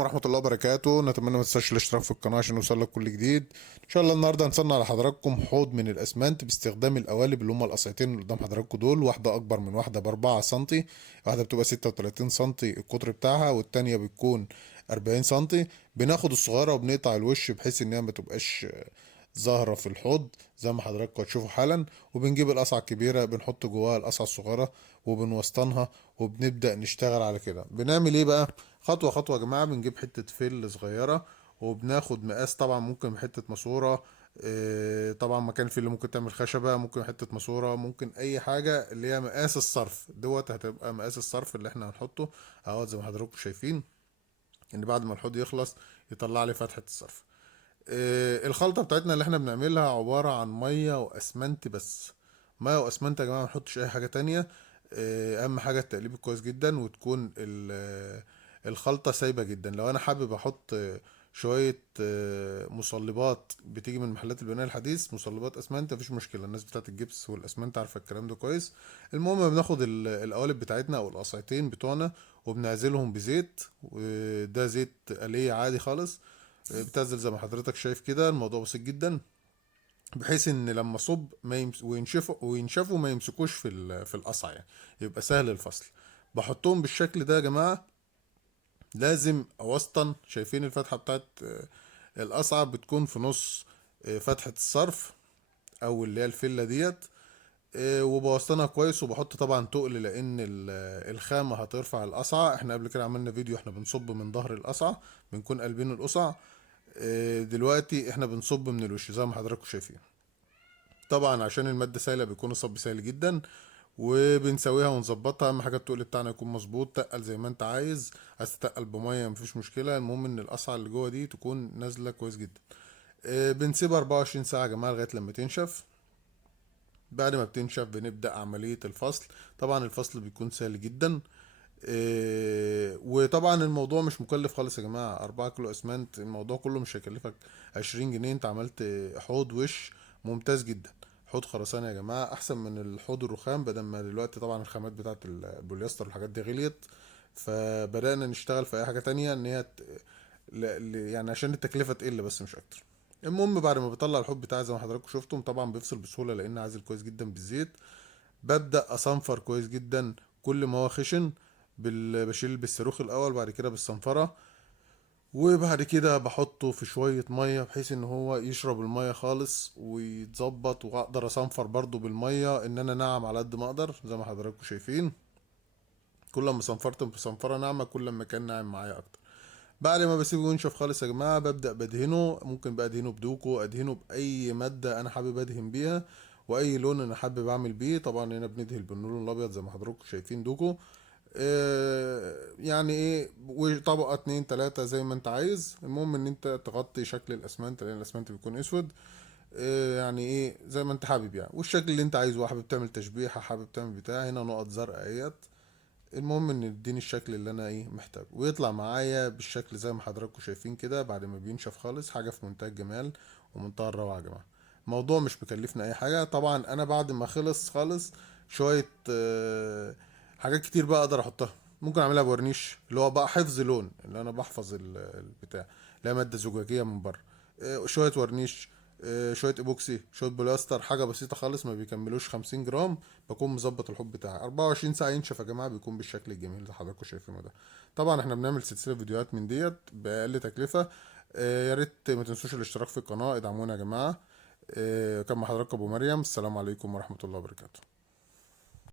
ورحمة الله وبركاته. نتمنى ما تنساش الاشتراك في القناة عشان يوصلك كل جديد. ان شاء الله النهارده هنصنع لحضراتكم حوض من الاسمنت باستخدام القوالب اللي هما القصيتين اللي قدام حضراتكم دول، واحدة اكبر من واحدة ب4 سنتي، واحدة بتبقى 36 سنتي القطر بتاعها، والتانية بتكون 40 سنتي. بناخد الصغيرة وبنقطع الوش بحيث انها ما تبقاش ظاهرة في الحوض زي ما حضراتكم هتشوفوا حالا. وبنجيب القصعة الكبيرة بنحط جواها القصعة الصغيرة وبنوسطنها، وبنبدأ نشتغل على كده. بنعمل ايه بقى؟ خطوة خطوة يا جماعة. بنجيب حتة فل صغيرة وبناخد مقاس، طبعا ممكن حتة ماسورة، طبعا مكان الفل ممكن تعمل خشبة، ممكن حتة ماسورة، ممكن أي حاجة اللي هي مقاس الصرف دوت. هتبقى مقاس الصرف اللي احنا هنحطه اهوت زي ما حضراتكم شايفين، ان بعد ما الحوض يخلص يطلع لي فتحة الصرف. الخلطة بتاعتنا اللي احنا بنعملها عبارة عن مية واسمنت بس. مية واسمنت يا جماعة، ما نحطش اي حاجة تانية. اهم حاجة التقليب كويس جدا، وتكون الخلطة سايبة جدا. لو انا حابب احط شوية مصلبات بتيجي من محلات البناء الحديث، مصلبات اسمنت، مفيش مشكلة. الناس بتاعت الجبس والاسمنت عارفة الكلام ده كويس. المهم بناخد القوالب بتاعتنا او القصعتين بتوعنا وبنعزلهم بزيت، وده زيت آلية عادي خالص. بتنزل زي ما حضرتك شايف كده. الموضوع بسيط جدا، بحيث ان لما صب ما وينشفوا ما يمسكوش في القصع يعني، يبقى سهل الفصل. بحطهم بالشكل ده يا جماعة. لازم اوسطن. شايفين الفتحة بتاعت القصعة بتكون في نص فتحة الصرف او اللي هي الفلة ديت. وبوسطنها كويس، وبحط طبعا تقل لان الخامة هترفع القصعة. احنا قبل كده عملنا فيديو احنا بنصب من ظهر القصعة، بنكون قلبين القصع. دلوقتي احنا بنصب من الوش زي ما حضراتكم شايفين. طبعا عشان المادة سائلة بيكون الصب سهل جدا، وبنسويها ونظبطها. اهم حاجة التقل بتاعنا يكون مظبوط. تقل زي ما انت عايز تتقل بمية مفيش مشكلة، المهم ان القصعة اللي جوه دي تكون نازلة كويس جدا. بنسيبها 24 ساعة يا جماعة لغاية لما تنشف. بعد ما بتنشف بنبدأ عملية الفصل. طبعا الفصل بيكون سهل جدا. وطبعا الموضوع مش مكلف خالص يا جماعة. 4 كيلو اسمنت، الموضوع كله مش هيكلفك 20 جنيه. انت عملت حوض وش ممتاز جدا. حوض خرسانة يا جماعة احسن من الحوض الرخام، بدل ما دلوقتي طبعا الخامات بتاعت البوليستر والحاجات دي غليت. فبدأنا نشتغل في اي حاجة تانية ان هي يعني عشان التكلفة تقل بس مش اكتر. المهم بعد ما بطلع الحوض بتاعي زي ما حضراتكم شفتم، طبعا بيفصل بسهولة لان عازل كويس جدا بالزيت. ببدأ أصنفر كويس جدا كل ما هو خشن. بشيل بالصاروخ الأول، بعد كده بالصنفرة، وبعد كده بحطه في شوية مية بحيث ان هو يشرب المية خالص ويتظبط. واقدر اصنفر برضو بالمية ان انا ناعم على قد ما اقدر زي ما حضراتكم شايفين. كل ما صنفرت بصنفرة ناعمة كل ما كان ناعم معايا اكتر. بعد ما بسيبه ينشف خالص يا جماعة ببدأ بدهنه. ممكن بقى ادهنه بدوكو، ادهنه بأي مادة انا حابب ادهن بيها، واي لون انا حابب اعمل بيه. طبعا هنا بندهن باللون الابيض زي ما حضراتكم شايفين دوكو. يعني ايه، وطبقة 2 3 زي ما انت عايز. المهم ان انت تغطي شكل الاسمنت لان الاسمنت بيكون اسود. يعني ايه زي ما انت حابب يعني، والشكل اللي انت عايزه. حابب تعمل تشبيحة، حابب تعمل بتاع، هنا نقط زرقاء اهيت. المهم ان يديني الشكل اللي انا ايه محتاجه، ويطلع معايا بالشكل زي ما حضراتكم شايفين كده بعد ما بينشف خالص. حاجه في منتهى الجمال ومنتهى الروعه يا جماعه. الموضوع مش مكلفنا اي حاجه. طبعا انا بعد ما خلص خالص شويه حاجات كتير بقى اقدر احطها. ممكن اعملها بورنيش اللي هو بقى حفظ لون، اللي انا بحفظ البتاع، اللي هي ماده زجاجيه من بره. شويه ورنيش، شويه ايبوكسي، شويه بلاستر، حاجه بسيطه خالص ما بيكملوش 50 جرام. بكون مظبط الحب بتاعي 24 ساعه ينشف يا جماعه، بيكون بالشكل الجميل اللي حضراتكم شايفينه ده. طبعا احنا بنعمل سلسله فيديوهات من ديت باقل تكلفه. يا ريت ما تنسوش الاشتراك في القناه، ادعمونا يا جماعه. كان مع حضراتكم ابو مريم. السلام عليكم ورحمه الله وبركاته.